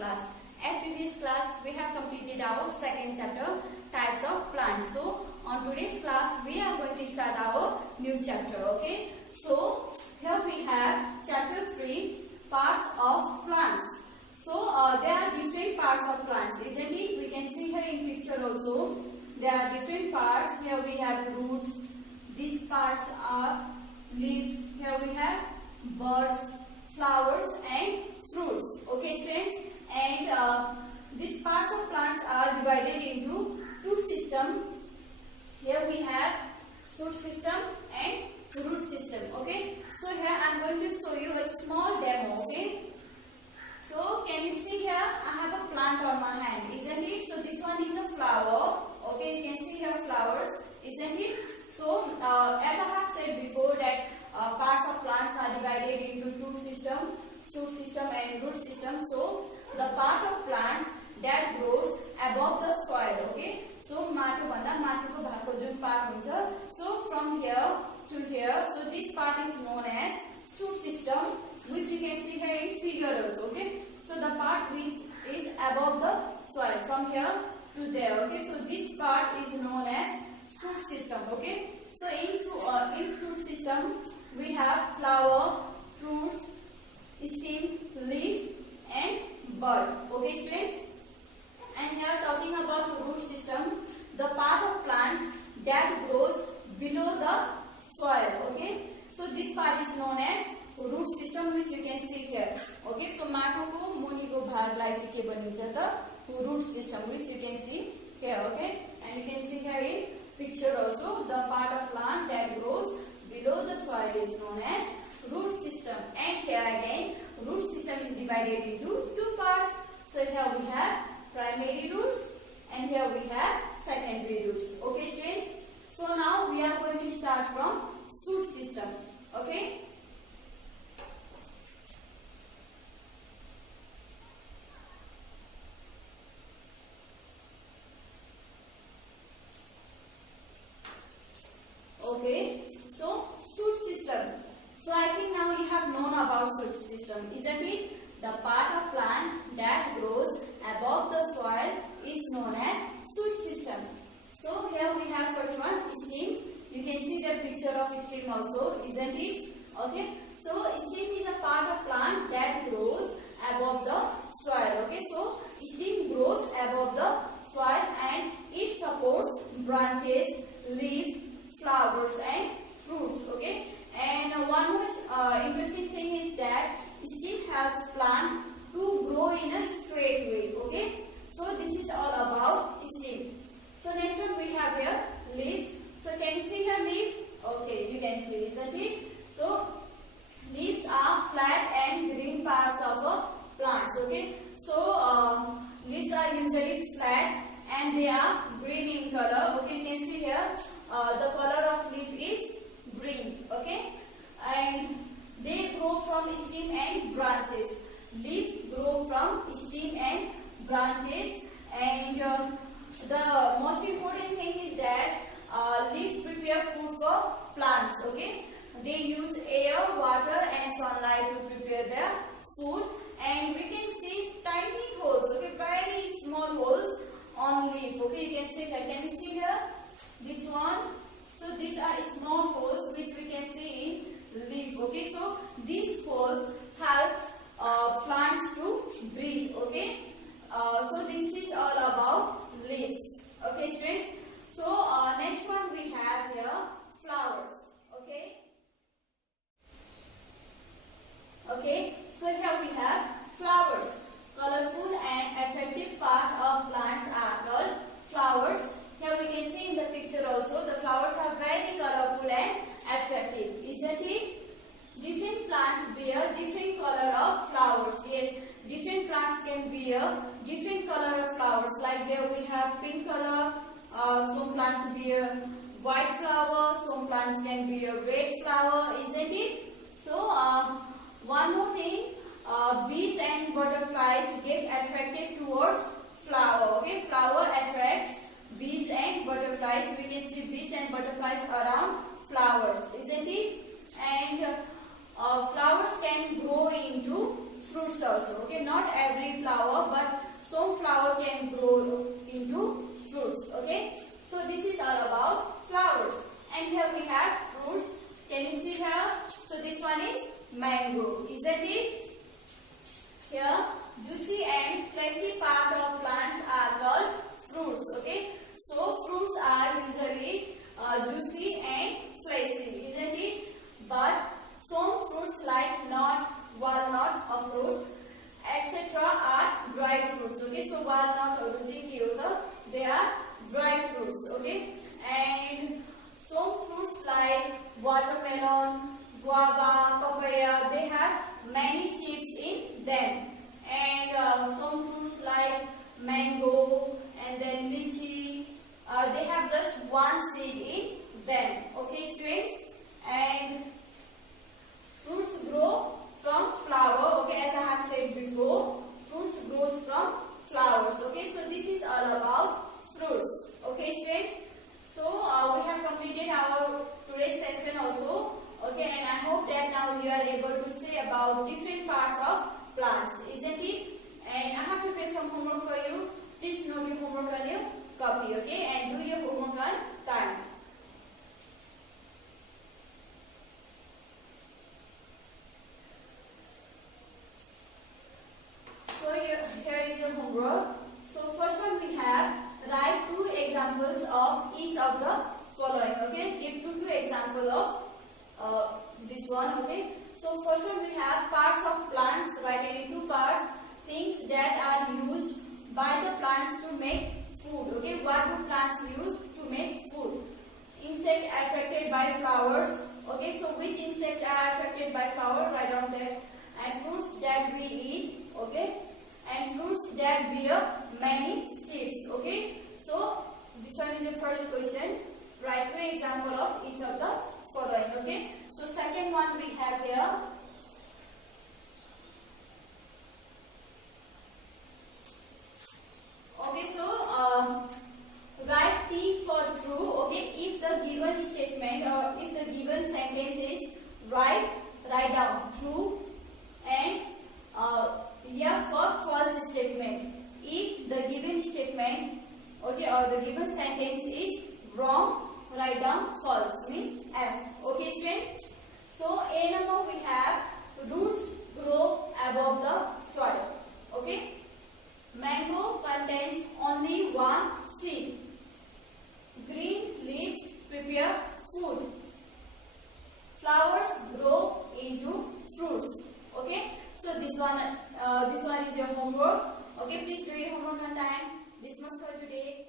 class. At previous class, we have completed our second chapter, types of plants. So, on today's class, we are going to start our new chapter. Okay. So, here we have chapter 3, parts of plants. So, there are different parts of plants, isn't it? We can see here in picture also. There are different parts. Here we have roots. These parts are leaves. Here we have buds, flowers and fruits. Okay, students. And these parts of plants are divided into two systems. Here we have shoot system and root system. Okay. So here I am going to show you a small demo. Okay. So can you see here? I have a plant on my hand, isn't it? So this one is a flower. Okay, you can see here flowers, isn't it? So as I have said before that parts of plants are divided into two systems, shoot system and root system. So the part of plants that grows above the soil. Okay. So माटो भन्दा माथिको भागको जुन part हुन्छ. So from here to here, so this part is known as shoot system, which you can see here in figure also. Okay. So the part which is above the soil from here to there. Okay. So this part is known as shoot system. Okay. So in shoot system we have flower, fruits, stem, leaf and bud. Okay, students. And here talking about root system, the part of plants that grows below the soil. Okay. So this part is known as root system, which you can see here. Okay. So माटोको मुनिको भागलाई चाहिँ के भनिन्छ त root system, which you can see here. Okay. And you can see here in picture also, the part of plant that grows below the soil is known as root system. And here again, root system is divided into two parts. So here we have primary roots and here we have secondary roots. Okay, students. So now we are going to start from shoot system. Okay. Okay. So shoot system. So I think now you have known about shoot system, isn't it? The part of plant that grows above the soil is known as shoot system. So here we have first one, stem. You can see the picture of stem also, isn't it? Okay. So stem is a part of plant that grows above the soil. Okay. So stem grows above the soil and it supports branches, leaf, flowers and fruits. Okay. And one more interesting thing is that stem helps plant to grow in a straight way. Okay. So this is all about stem. So next one we have here leaves. So can you see here leaf? Okay, you can see, isn't it? So leaves are flat and green parts of a plants. Okay. So leaves are usually flat and they are green in color. Okay, you can see here the color of leaf is green. Okay. And they grow from stem and branches. Leaf grow from stem and branches. And the most important thing is that leaf prepare food for plants. Okay, they use air, water and sunlight to prepare their food. And we can see tiny holes. Okay, very small holes on leaf. Okay, you can see here. Can you see here? This one. So these are small holes which we can see in leaf. Okay, so these holes help plants to breathe. Okay, so this is all about leaves. Okay, students. So next one we have here flowers. Okay. Okay. So here we have flowers. Colorful and attractive part of plants are called flowers. Here we can see in the picture also the flowers are very colorful and attractive, isn't it? Different plants bear different color of flowers. Yes, different plants can bear different color of flowers. Like there we have pink color. Some plants bear white flower. Some plants can bear red flower, isn't it? So one more thing, bees and butterflies get attracted towards flower. Okay, flower attracts bees and butterflies. We can see bees and butterflies around flowers, isn't it? And flowers can grow into fruits also. Okay, not every flower, but some flower can grow into fruits. Okay, so this is all about flowers. And here we have fruits. Can you see here? So this one is mango, isn't it? Here, juicy and fleshy part of plants are called fruits. Okay, so fruits are usually juicy and fleshy, isn't it? But some fruits like nut, walnut, akhroot, etc. are dry fruits. Okay, so walnut or they are dry fruits. Okay, and some fruits like watermelon, guava, papaya, they have many seeds in them. And some fruits like mango and then lychee, they have just one seed in them. Okay, students? And fruits grow from flower. Okay, as I have said before, fruits grows from flowers. Okay, so this is all about fruits. Okay, students? So we have completed our today's session also. Okay, and I hope that now you are able to say about different parts of plants, isn't it? And I have prepared some homework for you. Please note your homework on your copy. Okay, and do your homework on time. So here is your homework. So first one we have write 2 examples of each of the following. Okay, give two examples of this one. Okay, so first one we have parts of plants. Write it in 2 parts. Things that are used by the plants to make food. Okay, what do plants use to make food? Insect attracted by flowers. Okay, so which insect are attracted by flower? Write down that. And fruits that we eat. Okay, and fruits that bear many seeds. Okay, so this one is your first question. Write 2 examples of each of the following. Okay, so second one we have here. Okay, so write T for true. Okay, if the given statement or if the given sentence is right, write down true, and F for false statement. If the given statement, okay, or the given sentence is wrong, write down false, means F. Okay, students? So A number we have roots grow above the soil. Okay, mango contains only one seed. Green leaves prepare food. Flowers grow into fruits. Okay, so this one is your homework. Okay, please do your homework on time. This much for today.